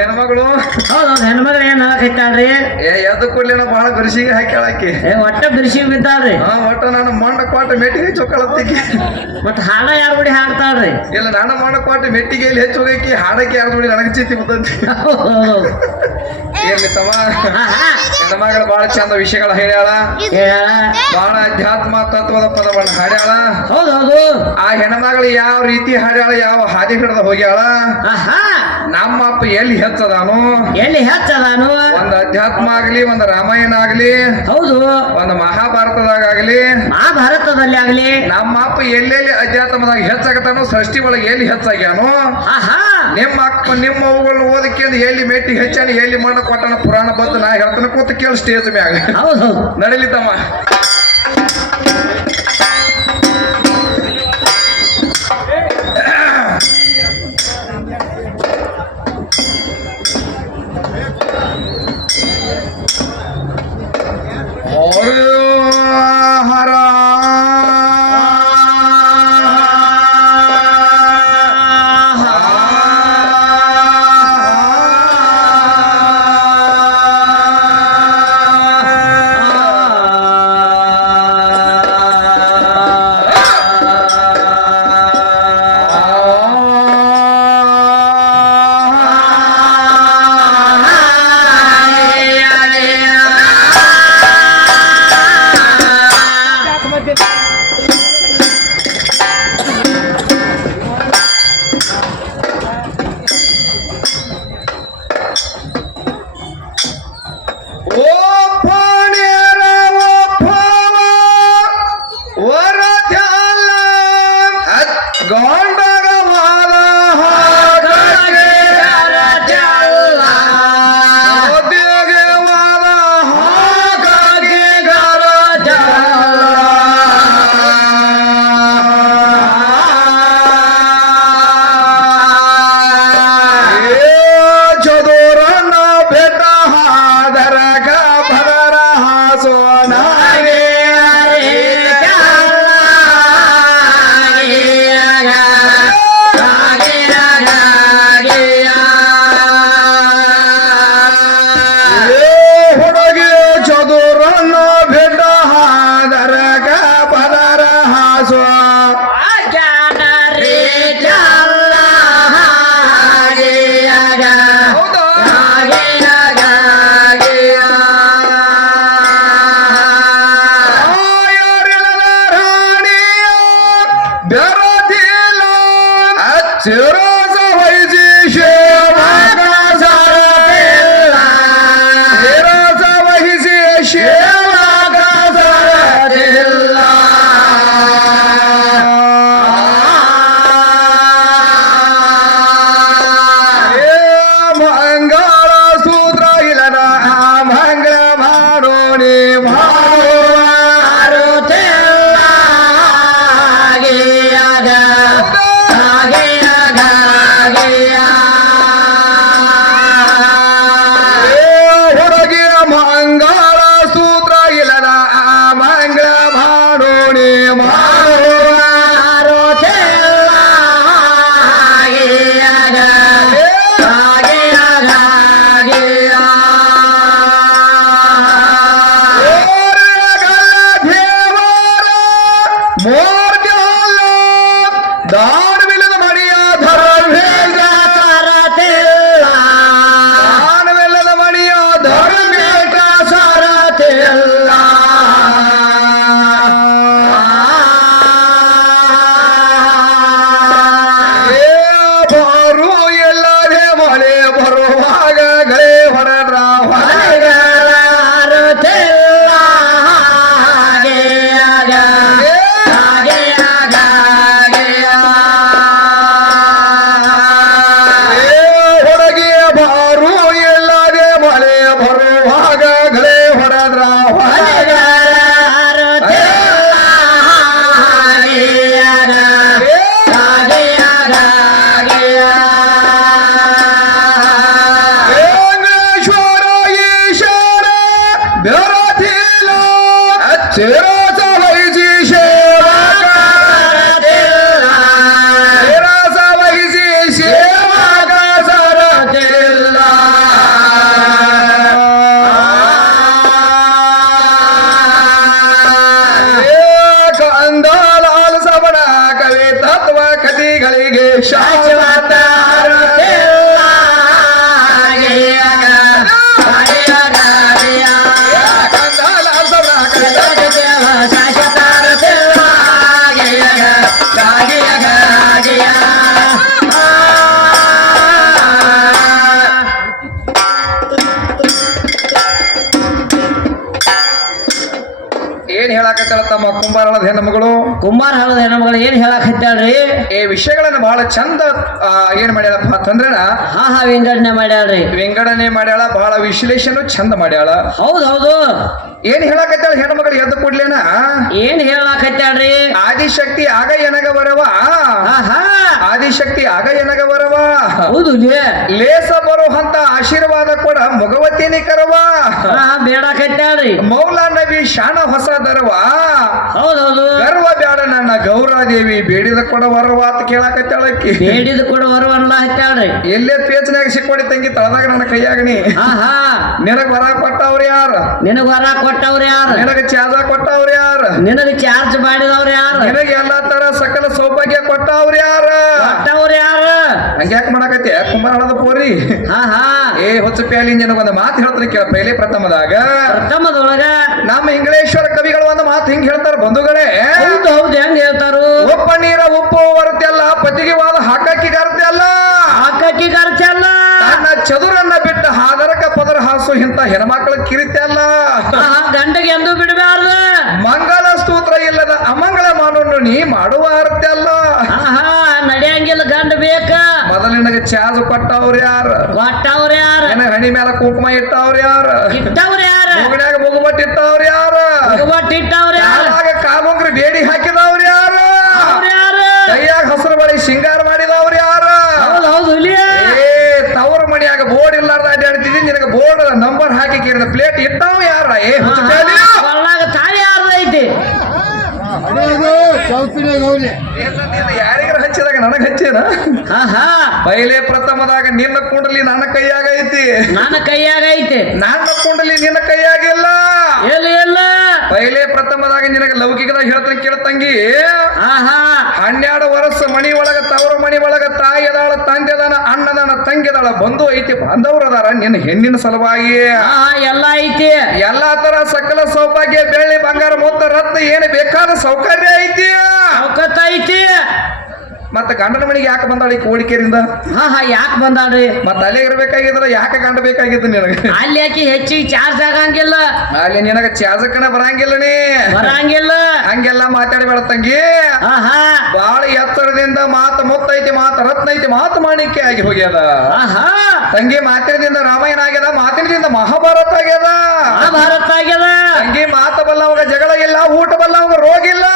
ಹೆಣ್ಮಗಳು ಹೌದು ಹೆಣ್ಮಗಳು ಏನ್ ಹಾಕೈತಾಳ್ರಿ? ಎದ್ದು ಕೂಡ್ಲಿನ ಬಹಳ ಬಿರ್ಸಿಗೆ ಹಾಕ್ಯಾಳಾಕಿ. ಒಟ್ಟ ಬಿರ್ಸಿಗೆ ಬಿದ್ದಾಳ್ರಿ. ಒಟ್ಟ ನಾನು ಮೊಂಡ ಕೋಟ ಮೆಟ್ಟಿಗೆ ಚೊಕ್ಕಳತ್ತಿಗೆ. ಮತ್ತ ಹಾಡ ಯಾರ ಗುಡಿ ಹಾಡ್ತಾಳ್ರಿ? ಇಲ್ಲ ನಾನು ಮೊಂಡ ಕೋಟ ಮೆಟ್ಟಿಗೆ ಇಲ್ಲಿ ಹೆಚ್ಚು ಹೋಗಕ್ಕೆ ಹಾಡಕ್ಕೆ ಯಾರ ಗುಡಿ ನನಗೆ ಚಿತ್ತಿ ಬರ್ತೈತಿ. ಏನ್ಲಿ ತಮ್ಮ ಹೆಣ್ಮಗಳು ಬಹಳ ಚಂದ ವಿಷಯಗಳ ಹೇಳ್ಯಾಳ, ಬಹಳ ಅಧ್ಯಾತ್ಮ ತತ್ವದ ಪದವನ್ನ ಹಾಡ್ಯಾಳ. ಹೌದೌದು. ಆ ಹೆಣ್ಮಗಳು ಯಾವ ರೀತಿ ಹಾಡ್ಯಾಳ, ಯಾವ ಹಾದಿ ಹಿಡ್ದ ಹೋಗ್ಯಾಳ, ನಮ್ಮ ಅಪ್ಪ ಎಲ್ಲಿ ಹೆಚ್ಚದಾನು, ಎಲ್ಲಿ ಹೆಚ್ಚದಾನು, ಒಂದ್ ಅಧ್ಯಾತ್ಮ ಆಗ್ಲಿ, ಒಂದ್ ರಾಮಾಯಣ ಆಗ್ಲಿ, ಹೌದು ಒಂದ್ ಮಹಾಭಾರತದಾಗ ಆಗ್ಲಿ, ಮಹಾಭಾರತದಲ್ಲಿ ಆಗ್ಲಿ, ನಮ್ಮ ಅಪ್ಪ ಎಲ್ಲೆಲ್ಲಿ ಅಧ್ಯಾತ್ಮದಾಗ ಹೆಚ್ಚಾಗತಾನೋ ಸೃಷ್ಟಿ ಒಳಗೆ ಎಲ್ಲಿ ಹೆಚ್ಚಾಗ್ಯಾನು, ನಿಮ್ಮ ಅಕ್ಕ ನಿಮ್ಮ ಅವುಗಳನ್ನ ಓದಕ್ಕೆ ಎಲ್ಲಿ ಮೆಟ್ಟಿ ಹೆಚ್ಚಾನ, ಎಲ್ಲಿ ಮಣ್ಣ ಕೊಟ್ಟನ ಪುರಾಣ ಬಂತು ನಾ ಹೇಳ್ತಾನ ಕೂತ ಕೇಳಿ ಸ್ಟೇಜ್ ಮ್ಯಾಗ ನಡೀಲಿತ್ತಮ್ಮ. ಹರ ಶಿರಸ ವಹಿಸಿ ಸೇವಕ ಶಿರಸ ವಹಿಸಿ ಸೇವಕ ಸರತಿಲ್ಲ ಕಂದಾಲಾಲ್ ಸಬಣ ಕವಿ ತತ್ವ ಕಥಿಗಳಿಗೆ ಶಾಶ್ವತ ಏನ್ ಹೇಳಾಕತ್ತಾಳ ತಮ್ಮ ಕುಂಬಾರಳದ ಹೆಣ್ಣುಮಗಳು ಕುಮಾರ್ ಹಳದ ಹೆಣ್ಮಗಳು ಏನ್ ಹೇಳಕ್ ಹತ್ತಾಳ್ರಿ ಈ ವಿಷಯಗಳನ್ನ ಬಹಳ ಚಂದ ಏನ್ ಮಾಡ್ಯಾಳಪ್ಪ ಅಂತಂದ್ರ ಹಾ ವಿಂಗಡಣೆ ಮಾಡ್ಯಾಳ್ರಿ ವಿಂಗಡಣೆ ಮಾಡ್ಯಾಳ ಬಹಳ ವಿಶ್ಲೇಷಣೆ ಚಂದ ಮಾಡ್ಯಾಳ ಹೌದು ಏನ್ ಹೇಳಾಕತ್ತಾಳ ಹೆಣ್ಮಗಳು ಎದ್ದು ಕೂಡ್ಲೇನ ಏನ್ ಹೇಳಕ್ ಹತ್ತಾಳ್ರಿ ಆದಿಶಕ್ತಿ ಆಗ ಎನಗ ಬರವ ಆಹಾ ಆದಿಶಕ್ತಿ ಆಗ ಎನಗ ಬರವ ಹೌದು ಲೇಸ ಬರುವಂತ ಆಶೀರ್ವಾದ ಕೂಡ ಮುಗವತಿನಿ ಕರವ ಬೇಡಕ್ ಹತ್ತಾಳ್ರಿ ಮೌಲಾ ನಬಿ ಶಾಣ ಹೊಸ ದರವ ಹೌದು ಗರ್ವ ಬ್ಯಾಡ ನನ್ನ ಗೌರಾದೇವಿ ಬೇಡಿದ ಕೊಡ ವರವ ಅಂತ ಕೇಳಾಕತ್ತಾಳಕ್ಕಿ ಬೇಡಿದ ಕೂಡ ವರವಲ್ಲ ಹತ್ತಾಳ್ರಿ ಎಲ್ಲೇ ಪೇಚನಾಗ ಸಿಕ್ಕೊಡಿ ತಂಗಿ ತಳದಾಗ ನನ್ನ ಕೈಯಾಗಣಿ ಆಹಾ ನಿನಗ ವರ ಕೊಟ್ಟವ್ರ ಯಾರ ನಿನಗ ವರ ಕೊಟ್ಟವ್ರ ಯಾರು ನಿನಗ ಚಾದ ಕೊಟ್ಟವ್ರ ಯಾರ ನಿನಗ ಚಾರ್ಜ್ ಮಾಡಿದವ್ರ ಯಾರು ನಿನಗ ಎಲ್ಲಾ ತರ ಸಕಲ ಸೌಭಾಗ್ಯ ಕೊಟ್ಟವ್ರ ಯಾರ ಕೊಟ್ಟವ್ರ ಯಾರು ಹಂಗ್ಯಾಕ್ ಮಾಡಾಕತ್ತಿ ಕುಂಬಾರಳದ ಪೋರಿ ಆಹಾ ಏ ಹೊಚ್ಚ ಪ್ಯಾಲಿ ನಿನಗೊಂದು ಮಾತು ಹೇಳ್ತಾರೆ ಕೇಳ ಪೈಲೆ ಪ್ರಥಮದಾಗ ಪ್ರಥಮದೊಳಗ ನಮ್ಮ ಇಂಗ್ಲೇಶ್ವರ ಕವಿಗಳು ಒಂದು ಮಾತು ಹಿಂಗ್ ಹೇಳ್ತಾರ ಬಂಧುಗಳೇ ಹೌದು ಹೆಂಗ್ ಹೇಳ್ತಾರು ಉಪ್ಪ ನೀರ ಉಪ್ಪು ಬರುತ್ತೆ ಪತಿಗೆ ವಾದ ಹಾಕಿ ಗರತೆ ಅಲ್ಲ ಹಾಕಿ ಖರ್ಚ ಅಲ್ಲ ತನ್ನ ಚದುರನ್ನ ಬಿಟ್ಟ ಹಾದರಕ ಪದರ ಹಾಸು ಇಂತ ಹೆಣ್ಮಕ್ಳ ಕಿರಿತೆ ಅಲ್ಲ ಗಂಡಗೆ ಎಂದು ಬಿಡಬಾರ್ದು ಮಂಗಲ ಸ್ತೋತ್ರ ಇಲ್ಲದ ಅಮಂಗಳ ಮಾಡೋಣ ನೀ ಮಾಡುವ ಅರ್ಥ ಅಲ್ಲ ಆಹಾ ನಡೆಯಂಗಿಲ್ಲ ಗಂಡ ಬೇಕ ಮೊದಲಿನಗ ಚಾಜ್ ಕೊಟ್ಟವ್ರ ಯಾರ ಕೊಟ್ಟವ್ರ ಯಾರ ಏನ ಹಣಿ ಮೇಲೆ ಕುಂಕುಮ ಇಟ್ಟವ್ರ ಯಾರ ಇಟ್ಟವ್ರ ಯಾರ ಮುಗಡ್ಯಾಗ ಮುಗುಬಟ್ ಇಟ್ಟವ್ರ ಯಾರ ಒಟ್ಟು ಇಟ್ಟವ್ರ ಯಾರ ಕಾಲಾಗ ಕಾಲುಂಗ್ರಿ ಬೇಡಿ ಹಾಕಿದವ್ರ ಯಾರ ಅವ್ರ ಯಾರ ಕೈಯಾಗ ಹಸಿರು ಬಳಿ ಶೃಂಗಾರ ಮಾಡಿದವ್ರ ಯಾರ ಹೌದು ಏ ತವ್ರ ಮನಿಯಾಗ ಬೋರ್ಡ್ ಇಲ್ಲಾರ್ದ ಅಡ್ಡಾಡ್ತಿದ್ದೀನಿ ನಿನಗೆ ಬೋರ್ಡ್ ನಂಬರ್ ಹಾಕಿ ಕೇಳಿದ ಪ್ಲೇಟ್ ಇಟ್ಟವ ಯಾರ ಏ ಒಳಗ ತಾಳಿ ಯಾರ್ದು ಐತಿ ಯಾರಿಗಾರ ಹಚ್ಚಿದಾಗ ನನಗ ಹಚ್ಚಿನ ಆಹಾ ಪೈಲೆ ಪ್ರಥಮದಾಗ ನಿನ್ನ ಕುಂಡಲಿ ನನ್ನ ಕೈಯಾಗ ಐತಿ ನನ್ನ ಕೈಯಾಗ ಐತಿ ನನ್ನ ಕುಂಡಲಿ ನಿನ್ನ ಕೈಯಾಗಿಲ್ಲ ಎಲ್ಲ ಪೈಲೆ ಪ್ರಥಮದಾಗ ನಿನಗೆ ಲೌಕಿಕದಾಗ ಹೇಳ್ತಾನೆ ಕೇಳ್ತಂಗಿ ಆಹಾ 12 ವರ್ಷ ಮನಿ ಒಳಗ ತವರ ಮನಿ ಒಳಗ ತಾಯಿ ಅದಾಳ ತಂದೆ ಅದಾನ ಅಣ್ಣದಾನ ತಂಗಿ ಅದಾಳ ಬಂಧು ಐತಿ ಬಾಂಧವ್ರ ಅದಾರ ನಿನ್ನ ಹೆಣ್ಣಿನ ಸಲುವಾಗಿ ಆಹಾ ಎಲ್ಲ ಐತಿ ಎಲ್ಲಾ ತರ ಸಕಲ ಸೌಭಾಗ್ಯ ಬೆಳ್ಳಿ ಬಂಗಾರ ಮೊತ್ತ ರತ್ನ ಏನು ಬೇಕಾದ ಸೌಕರ್ಯ ಐತಿ ಅವಕತ್ತ ಐತಿ ಮತ್ತ ಗಂಡನ ಮನೆಗೆ ಯಾಕೆ ಬಂದಾಳ ಈ ಕೋಡಿಕೆರಿಂದ ಆಹಾ ಯಾಕೆ ಬಂದಾಳ್ರಿ ಮತ್ತ ಅಲ್ಲೇ ಇರ್ಬೇಕಾಗಿದ್ರ ಯಾಕೆ ಗಂಡ ಬೇಕಾಗಿತ್ತು ನಿನಗೆ ಅಲ್ಲಿ ಯಾಕೆ ಹೆಚ್ಚಿಗೆ ಚಾರ್ಜ್ ಆಗಂಗಿಲ್ಲ ಅಲ್ಲಿ ನಿನಗ ಚಾಜಕನ ಬರಂಗಿಲ್ಲನೇ ಬರಂಗಿಲ್ಲ ಹಂಗೆಲ್ಲ ಮಾತಾಡಬೇಡ ತಂಗಿ ಆಹಾ ಬಾಳ ಎತ್ತರದಿಂದ ಮಾತು ಮುತ್ತೈತಿ ಮಾತು ರತ್ನ ಐತಿ ಮಾತು ಮಾಣಿಕ್ಯ ಆಗಿ ಹೋಗ್ಯದ ಆಹಾ ತಂಗಿ ಮಾತಿನದಿಂದ ರಾಮಾಯಣ ಆಗ್ಯದ ಮಾತಿನದಿಂದ ಮಹಾಭಾರತ ಆಗ್ಯದ ಭಾರತ ಆಗ್ಯದ ತಂಗಿ ಮಾತು ಬಲ್ಲವಾಗ ಜಗಳ ಇಲ್ಲ ಊಟ ಬಲ್ಲವಾಗ ರೋಗ ಇಲ್ಲ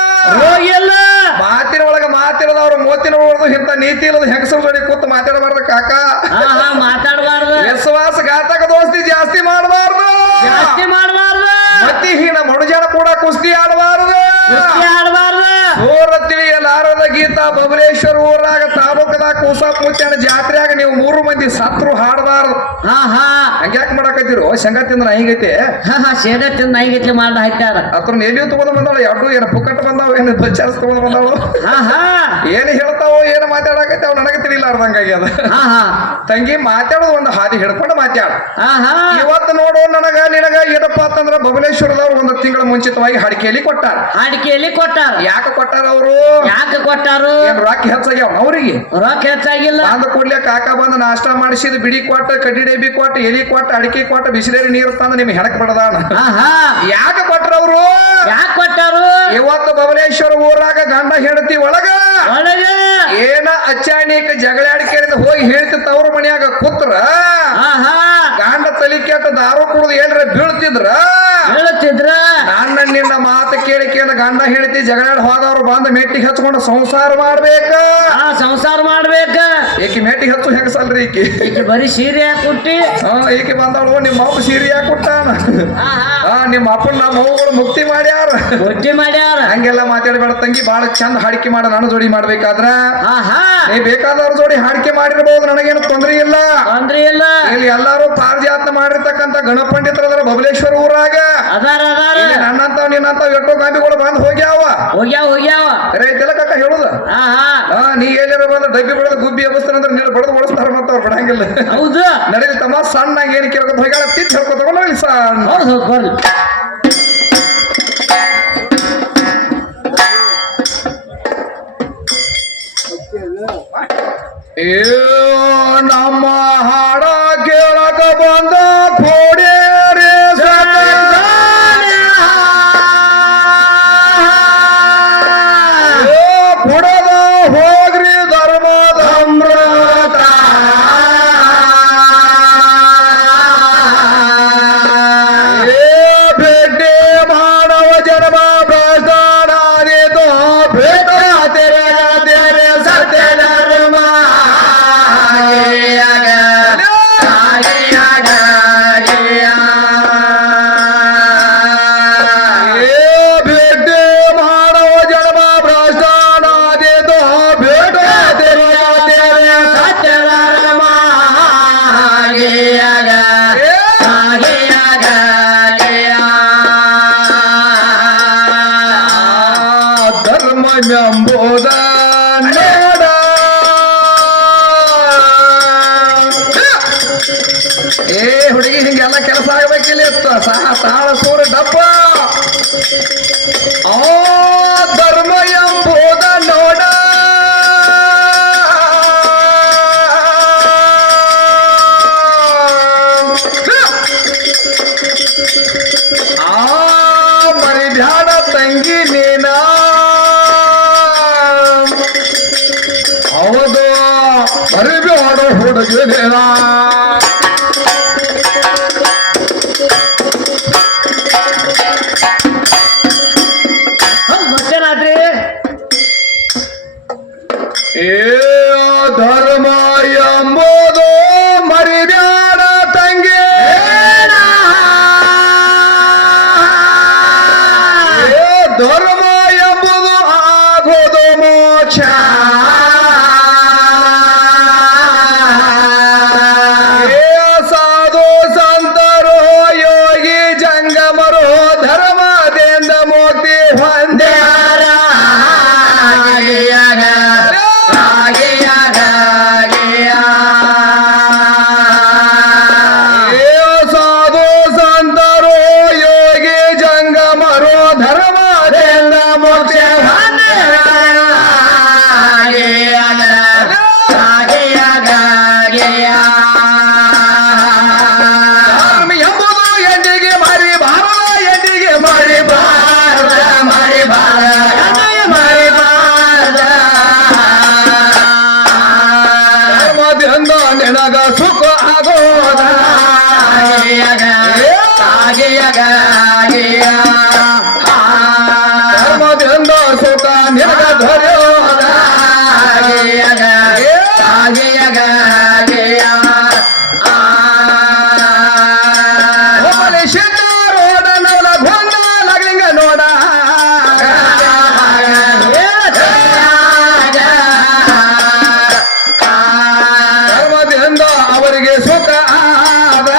ಹೋಗಿಲ್ಲ ಮಾತಿನ ಒಳಗ ಮಾತಿರದವ್ರು ಮೋತಿನ ಹೊಡೆದು ಇಂತ ನೀತಿ ಇಲ್ಲದ ಹೆಂಗಸರ ಜೋಡಿ ಕೂತು ಮಾತಾಡಬಾರ್ದು ಕಾಕ ಆಹಾ ಮಾತಾಡಬಾರ್ದು ವಿಶ್ವಾಸ ಘಾತಕ ದೋಸ್ತಿ ಜಾಸ್ತಿ ಮಾಡಬಾರ್ದು ಜಾಸ್ತಿ ಮಾಡಬಾರ್ದು ಮತಿಹೀನ ಮಡುಜನ ಕೂಡ ಕುಸ್ತಿ ಆಡಬಾರದು ಆಡಬಾರ್ದು ಊರ ತಿಳಿಯಲಾರದ ಗೀತಾ ಬಬಲೇಶ್ವರ ಊರಾಗ ತಾಲೂಕದಾಗ ಕೂಸ ಪೂಚಾನ ಜಾತ್ರೆಯಾಗ ನೀವು 3 ಮಂದಿ ಸತ್ರು ಹಾಡಬಾರ್ದು ಆಹಾ ಹಂಗ್ಯಾಕ್ ಮಾಡಾಕತ್ತಿರು ಸಂಗತಿಂದ್ರ ಹಿಂಗೈತೆ ಆಹಾ ಶೇಡ ತಿಂದ ನೈಗತ್ಲೆ ಮಾಡ್ದ ಹಾಕ್ಯಾರ ಅತ್ರ ಎಲ್ಲಿಯೂ ತಗೊಂಡ್ ಬಂದಾವ ಎರಡು ಏನ ಪುಕ್ಕಟ್ ಬಂದಾವ ಏನು ಬಚ್ಚಾಸ್ ತಗೊಂಡ್ ಬಂದಾವ ಆಹಾ ಏನ್ ಹೇಳ್ತಾವೋ ಏನು ಮಾತಾಡಕತ್ತಾವ ನನಗೆ ತಿಳಿಲಾರ್ದಂಗಾಗ್ಯದ ಆಹಾ ತಂಗಿ ಮಾತಾಡೋದು ಒಂದು ಹಾದಿ ಹಿಡ್ಕೊಂಡು ಮಾತಾಡ ಆಹಾ ಇವತ್ತು ನೋಡು ನನಗ ನಿನಗ ಏನಪ್ಪಾ ಅಂತಂದ್ರ ಬಬಲೇಶ್ವರದವ್ರು 1 ತಿಂಗಳ ಮುಂಚಿತವಾಗಿ ಹಾಡಿಕೆಯಲ್ಲಿ ಕೊಟ್ಟಾರ ಅಡಿಕೆಯಲ್ಲಿ ಕೊಟ್ಟಾರ ಯಾಕೆ ಕೊಟ್ಟಾರ ಅವರು ಯಾಕೆ ಕೊಟ್ಟಾರು ಏನ್ ರಾಕಿ ಹೆಚ್ಚಾಗ್ಯಾವ ಅವ್ರಿಗೆ ರೊಕ್ಕ ಹೆಚ್ಚಾಗಿಲ್ಲ ಬಂದ ಕೂಡ್ಲೆ ಕಾಕ ಬಂದು ನಾಷ್ಟಾ ಮಾಡಿಸಿದ ಬಿಡಿ ಕೊಟ್ಟ ಕಡ್ಡಿ ಡಬ್ಬಿ ಕೊಟ್ಟ ಎಲಿ ಕೊಟ್ಟ ಅಡಿಕೆ ಕೊಟ್ಟ ಬಿಸಿಲೇರಿ ನೀರು ತಂದು ನಿಮ್ಗೆ ಹೆಣಕ್ ಬಿಡದಾನ ಆಹಾ ಯಾಕೆ ಕೊಟ್ರ ಅವರು ಯಾಕೆ ಕೊಟ್ಟಾರು ಇವತ್ತು ಬಬಲೇಶ್ವರ ಊರಾಗ ಗಂಡ ಹೆಂಡತಿ ಒಳಗ ಒಳಗ ಏನ ಅಚ್ಚಾಣಿಕ ಜಗಳಾಡಿಕೆಯಿಂದ ಹೋಗಿ ಹೇಳ್ತಿತ್ತ ಅವ್ರ ಮನ್ಯಾಗ ಕೂತ್ರ ಆಹಾ ಗಂಡ ತಲಿ ಕೆಟ್ಟ ದಾರು ಕುಡಿದು ಏನ್ರ ಬೀಳ್ತಿದ್ರ ಹೇಳುತ್ತಿದ್ರ ನನ್ನ ನಿನ್ನ ಮಾತು ಕೇಳಿಕೆಯಿಂದ ಗಂಡ ಹೇಳ್ತಿ ಜಗಳ ಹೋದವ್ರು ಬಂದ ಮೆಟ್ಟಿಗೆ ಹಚ್ಕೊಂಡು ಸಂಸಾರ ಮಾಡ್ಬೇಕ ಆ ಸಂಸಾರ ಮಾಡ್ಬೇಕ ಈಕಿ ಮೆಟ್ಟಿಗೆ ಹಚ್ಚು ಹೆಂಗಸಲ್ರಿ ಈಕಿ ಈಕೆ ಬರೀ ಸೀರೆ ಹಾಕುಟ್ಟಿ ಈಕಿ ಬಂದವಳು ನಿಮ್ಮ ಅಪ್ಪ ಸೀರೆ ಯಾಕೆ ಕೊಟ್ಟಾನ ನಿಮ್ಮ ಅಪ್ಪನ ನಮ್ಮ ಅವ್ಗಳು ಮುಕ್ತಿ ಮಾಡ್ಯಾರ ಒಟ್ಟಿ ಮಾಡ್ಯಾರ ಹಂಗೆಲ್ಲ ಮಾತಾಡಬೇಡ ತಂಗಿ ಬಾಳ ಚಂದ ಹಾಡಿಕೆ ಮಾಡ ನಾನು ಜೋಡಿ ಮಾಡ್ಬೇಕಾದ್ರ ನೀ ಬೇಕಾದವ್ರ ಜೋಡಿ ಹಾಡಿಕೆ ಮಾಡಿರ್ಬಹುದು ನನಗೇನು ತೊಂದ್ರೆ ಇಲ್ಲ ತೊಂದ್ರೆ ಇಲ್ಲ ಇಲ್ಲಿ ಎಲ್ಲಾರು ಪಾರ್ಜಾತ್ನ ಮಾಡಿರ್ತಕ್ಕಂತ ಗಣಪಂಡಿತರ ಬಬಲೇಶ್ವರ ಊರಾಗ ಅದಾರ ಅದಾರ ಇಲ್ಲಿ ನನ್ನಂತಾವ್ ನಿನ್ನಂತಾವ್ ಎಷ್ಟೋ ಗಾಂಬಿಗಳು ಬಂದ್ ಹೋಗ್ಯಾವ ಹೋಗ್ಯಾವ ರೈತೆಲ್ಲ ಕಕ್ಕ ಹೇಳುದ ನೀ ಎಲ್ಲಾರ ಬಂದ ಡಬ್ಬಿ ಬಡದ ಗುಬ್ಬಿ ಎಬ್ಬಿಸ್ತಾರ ಅಂದ್ರೆ ನೀನು ಬಡದು ಓಡಿಸ್ತಾರ ಮತ್ತ ಅವ್ರು ಬಿಡಂಗಿಲ್ಲ ಹೌದು ನಡೀಲಿ ತಮ್ಮ ಸಣ್ಣ ಏನ್ ಕೇಳ್ಕೊತ ಹೋಗ್ಯಾಳ ತಿಚ್ಚ ಹೇಳ್ಕೊತ ಹೋಗಿ ಸಣ್ಣ ಹೌದು ಬರ್ಲಿ ನಮ್ಮ ಹಾಡ ಕೇಳಕ ಬಂದ ಕೋಡ್ಯಾರೆ ಕೊಡದ ಹೋಗ್ರಿ ಧರ್ಮದ ಅಮೃತ ಭೇಟಿ ಮಾಡವ ಜನ್ಮ ಭ್ರಷ್ಟಾಚಾರಿತೋ ಭೇಟ ತೆರೆ ಸತ್ಯ ಧರ್ಮ ಭೇಟಿ ಮಾಡವ ಜನ್ಮ ಭ್ರಷ್ಟಾಚಾರಿತೋ ಭೇಟ ತೆರೆ ಸತ್ಯ ಧರ್ಮ ಧರ್ಮವೆಂಬುದ ನೋಡ ಹುಡುಗಿ ಹಿಂಗೆಲ್ಲ ಕೆಲಸ ಆಗ್ಬೇಕಿಲ್ಲ ತಾಳ ಸೂರ ಡಪ್ಪ ಧರ್ಮ ಎಂಬುದ ನೋಡ ಮರಿಬ್ಯಾಡ ತಂಗಿ ನೀನ ಹೌದು ಮರಿಬ್ಯಾಡ ಹುಡುಗಿ ನೀನ ಮತ್ತೇನಾದ್ರಿ ಧರ್ಮ ಎಂಬುದು ಮರಿಬ್ಯಾಡ ತಂಗಿ ಧರ್ಮ ಎಂಬುದು ಆಗೋದು ಮೋಕ್ಷ ಸಾಧು ಸಂತರು ಯೋಗಿ ಜಂಗಮರು ಧರ್ಮದಿಂದ ಮುಕ್ತಿ ಹೊಂದ್ಯಾರ ಸಾಧು ಸಂತರು ಯೋಗಿ ಜಂಗಮರು ಧರ್ಮದಿಂದ ಮುಕ್ತಿ ಧರ್ಮ ಎಂಬುದು ಎಂದಿಗೆ ಮರಿ ಬಾರದ ಎಂದಿಗೆ ಮರಿ ಬಾರದ ಧರ್ಮದಿಂದ ನಿನಗ ಸುಖ ಆಗೋದ ಧರ್ಮದಿಂದ ಸುಖ ನಿನಗ ದೊರೆಯೋದ ರೋಡ ನವಲ ಗೊಂದ ಲಗಲಿಂಗ ನೋಡ ಧರ್ಮದಿಂದ ಅವರಿಗೆ ಸುಖ ಆದ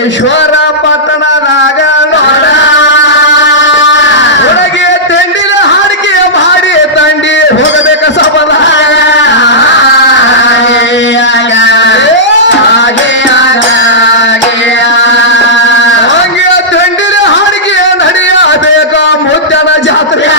ಮಹೇಶ್ವರ ಪಟ್ಟಣದಾಗ ನೋಡ ಒಳಗೆ ತೆಂಡಿನ ಹಾಡಿಕೆ ಮಾಡಿ ತಂಡಿ ಹೋಗಬೇಕ ಸಬಲ ಹಂಗೆ ತಂಡಿನ ಹಾಡಿಕೆ ನಡೆಯಬೇಕ ಮುದ್ದನ ಜಾತ್ರೆ